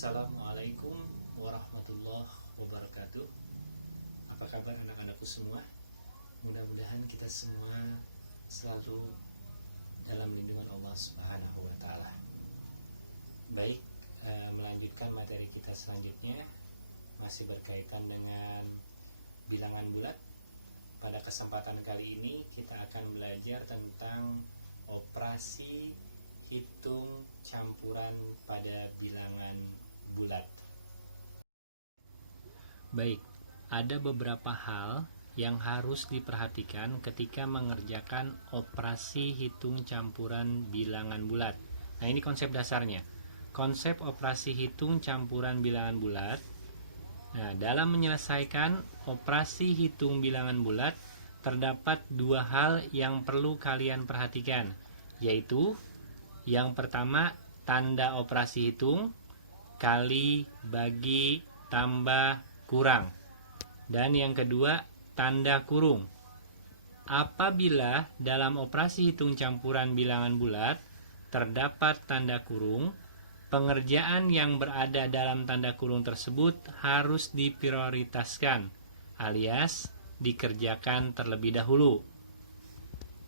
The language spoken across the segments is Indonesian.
Assalamualaikum warahmatullahi wabarakatuh. Apa kabar anak-anakku semua? Mudah-mudahan kita semua selalu dalam lindungan Allah Subhanahu wa Ta'ala. Baik, melanjutkan materi kita selanjutnya, masih berkaitan dengan bilangan bulat. Pada kesempatan kali ini kita akan belajar tentang operasi hitung campuran pada bilangan bulat. Baik, ada beberapa hal yang harus diperhatikan ketika mengerjakan operasi hitung campuran bilangan bulat. Nah, ini konsep dasarnya. Konsep operasi hitung campuran bilangan bulat. Nah, dalam menyelesaikan operasi hitung bilangan bulat, terdapat dua hal yang perlu kalian perhatikan, yaitu yang pertama, tanda operasi hitung, kali, bagi, tambah, kurang. Dan yang kedua, tanda kurung. Apabila dalam operasi hitung campuran bilangan bulat terdapat tanda kurung, pengerjaan yang berada dalam tanda kurung tersebut harus diprioritaskan, alias dikerjakan terlebih dahulu.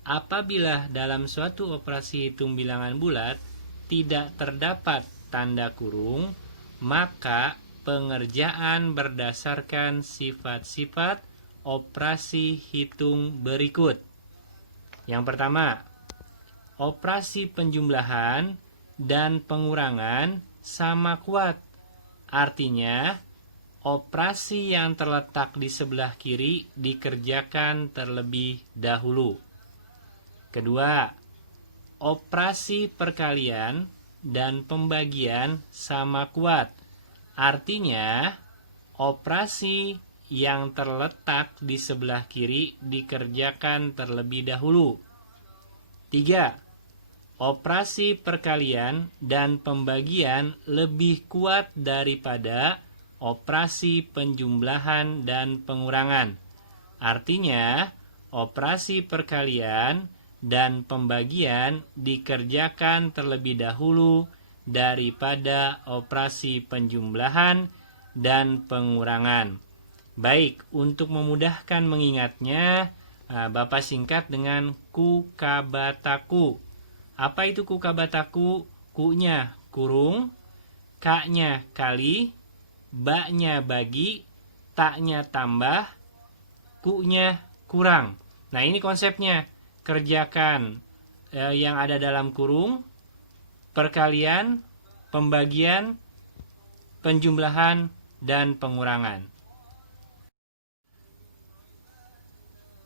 Apabila dalam suatu operasi hitung bilangan bulat tidak terdapat tanda kurung, maka pengerjaan berdasarkan sifat-sifat operasi hitung berikut. Yang pertama, operasi penjumlahan dan pengurangan sama kuat. Artinya, operasi yang terletak di sebelah kiri dikerjakan terlebih dahulu. Kedua, operasi perkalian dan pembagian sama kuat. Artinya, operasi yang terletak di sebelah kiri dikerjakan terlebih dahulu. 3. Operasi perkalian dan pembagian lebih kuat daripada operasi penjumlahan dan pengurangan. Artinya, operasi perkalian dan pembagian dikerjakan terlebih dahulu daripada operasi penjumlahan dan pengurangan. Baik, untuk memudahkan mengingatnya, Bapak singkat dengan kukabataku. Apa itu kukabataku? Ku-nya kurung, ka-nya kali, ba-nya bagi, ta-nya tambah, ku-nya kurang. Nah, ini konsepnya. Kerjakan yang ada dalam kurung, perkalian, pembagian, penjumlahan, dan pengurangan.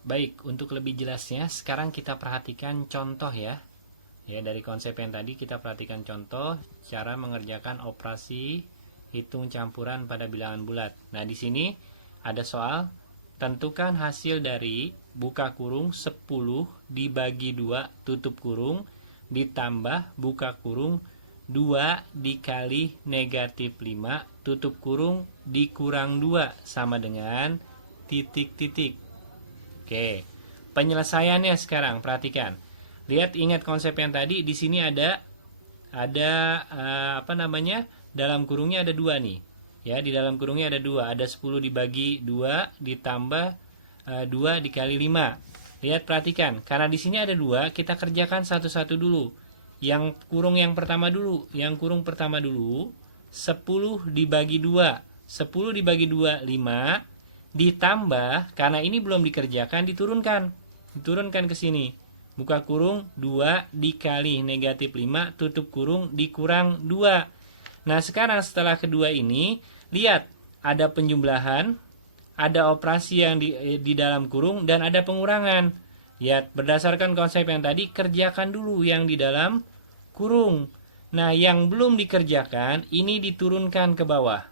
Baik, untuk lebih jelasnya, sekarang kita perhatikan contoh ya. Ya, dari konsep yang tadi kita perhatikan contoh cara mengerjakan operasi hitung campuran pada bilangan bulat. Nah, di sini ada soal, tentukan hasil dari buka kurung 10 dibagi 2 tutup kurung ditambah buka kurung 2 dikali negatif 5 tutup kurung dikurang 2 sama dengan titik-titik. Oke, penyelesaiannya sekarang perhatikan. Lihat, ingat konsep yang tadi. Di sini ada dalam kurungnya ada 2 nih. Ya, di dalam kurungnya ada 2. Ada 10 dibagi 2 ditambah 2 dikali 5. Lihat, perhatikan. Karena di sini ada 2, kita kerjakan satu-satu dulu. Yang kurung yang pertama dulu. Yang kurung pertama dulu. 10 dibagi 2. 10 dibagi 2, 5. Ditambah, karena ini belum dikerjakan, diturunkan. Diturunkan ke sini. Buka kurung 2 dikali negatif 5, tutup kurung dikurang 2. Nah, sekarang setelah kedua ini, lihat. Ada penjumlahan, ada operasi yang di dalam kurung, dan ada pengurangan. Ya, berdasarkan konsep yang tadi, kerjakan dulu yang di dalam kurung. Nah, yang belum dikerjakan, ini diturunkan ke bawah.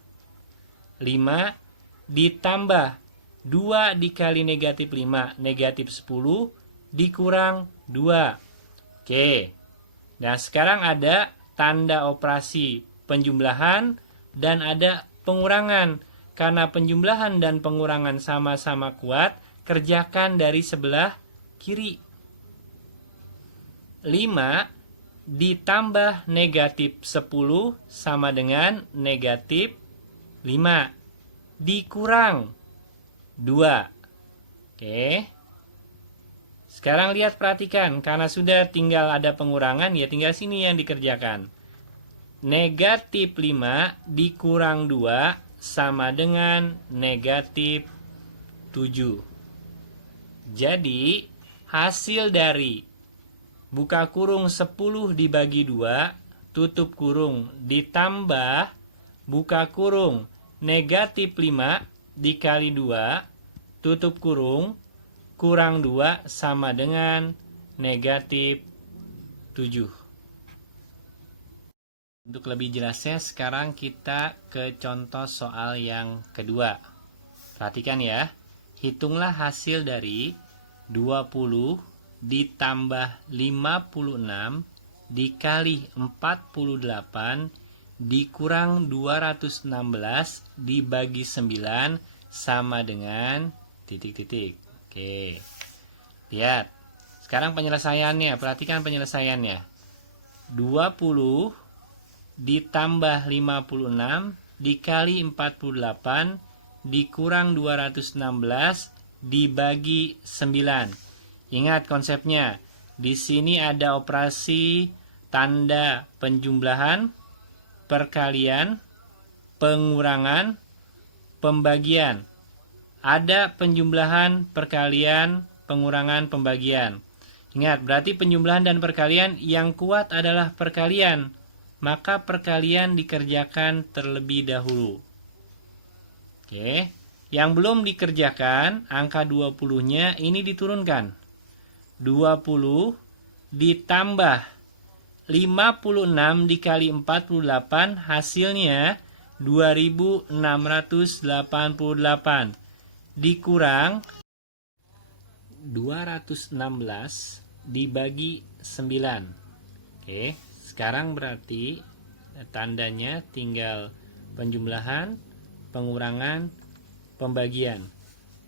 5 ditambah 2 dikali negatif 5, negatif 10, dikurang 2. Oke. Nah, sekarang ada tanda operasi penjumlahan dan ada pengurangan. Karena penjumlahan dan pengurangan sama-sama kuat, kerjakan dari sebelah kiri. 5 ditambah negatif 10 sama dengan negatif 5 dikurang 2. Oke. Sekarang lihat, perhatikan, karena sudah tinggal ada pengurangan, ya tinggal sini yang dikerjakan. Negatif 5 dikurang 2 sama dengan negatif 7. Jadi, hasil dari buka kurung 10 dibagi 2, tutup kurung, ditambah buka kurung negatif 5 dikali 2, tutup kurung, kurang 2 sama dengan negatif 7. Untuk lebih jelasnya, sekarang kita ke contoh soal yang kedua. Perhatikan ya. Hitunglah hasil dari 20 ditambah 56 dikali 48 dikurang 216 dibagi 9 sama dengan titik-titik. Oke. Lihat. Sekarang penyelesaiannya. Perhatikan penyelesaiannya. 20 ditambah 56 dikali 48 dikurang 216 dibagi 9. Ingat konsepnya. Di sini ada operasi tanda penjumlahan, perkalian, pengurangan, pembagian. Ada penjumlahan, perkalian, pengurangan, pembagian. Ingat, berarti penjumlahan dan perkalian yang kuat adalah perkalian. Maka perkalian dikerjakan terlebih dahulu. Oke, yang belum dikerjakan, angka 20-nya ini diturunkan. 20 ditambah 56 dikali 48 hasilnya 2688 dikurang 216 dibagi 9. Oke, sekarang berarti tandanya tinggal penjumlahan, pengurangan, pembagian.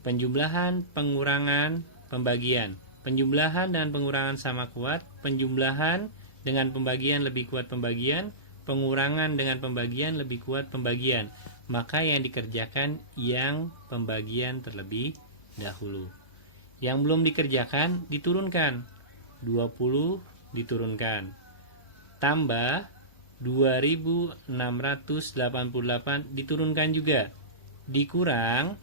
Penjumlahan, pengurangan, pembagian. Penjumlahan dan pengurangan sama kuat. Penjumlahan dengan pembagian lebih kuat pembagian. Pengurangan dengan pembagian lebih kuat pembagian. Maka yang dikerjakan yang pembagian terlebih dahulu. Yang belum dikerjakan diturunkan. 20 diturunkan. Tambah 2688 diturunkan juga. Dikurang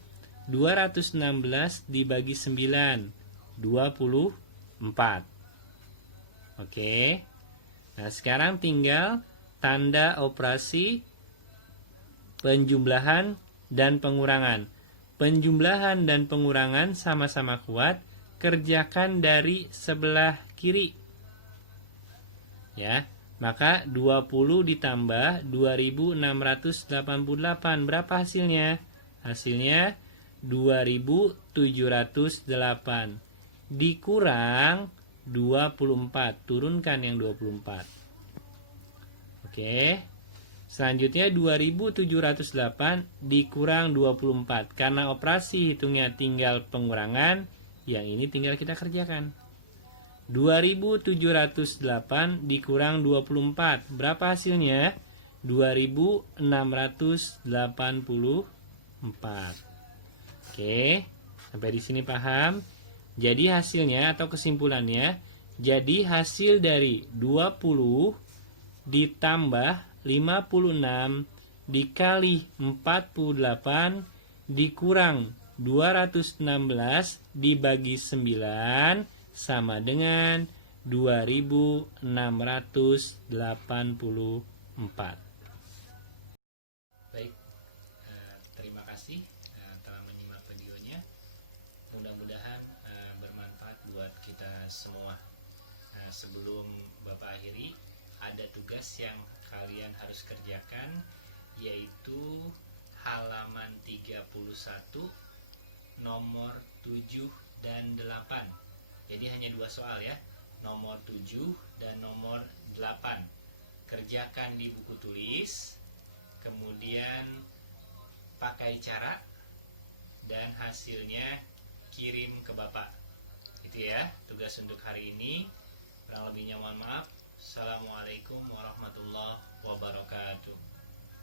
216 dibagi 9, 24. Oke. Nah, sekarang tinggal tanda operasi penjumlahan dan pengurangan. Penjumlahan dan pengurangan sama-sama kuat, kerjakan dari sebelah kiri. Ya. Maka 20 ditambah 2688 berapa hasilnya? Hasilnya 2708 dikurang 24, turunkan yang 24. Oke. Selanjutnya 2708 dikurang 24. Karena operasi hitungnya tinggal pengurangan, yang ini tinggal kita kerjakan. 2708 dikurang 24. Berapa hasilnya? 2684. Oke, sampai di sini paham? Jadi hasilnya atau kesimpulannya, jadi hasil dari 20 ditambah 56 dikali 48 dikurang 216 dibagi 9 sama dengan 2684. Baik, terima kasih telah menyimak videonya. Mudah-mudahan bermanfaat buat kita semua. Sebelum Bapak akhiri, ada tugas yang kalian harus kerjakan, yaitu halaman 31, nomor 7 dan 8. Jadi hanya 2 soal ya, nomor 7 dan nomor 8. Kerjakan di buku tulis, kemudian pakai cara, dan hasilnya kirim ke Bapak. Itu ya, tugas untuk hari ini. Kurang lebihnya mohon maaf. Assalamualaikum warahmatullahi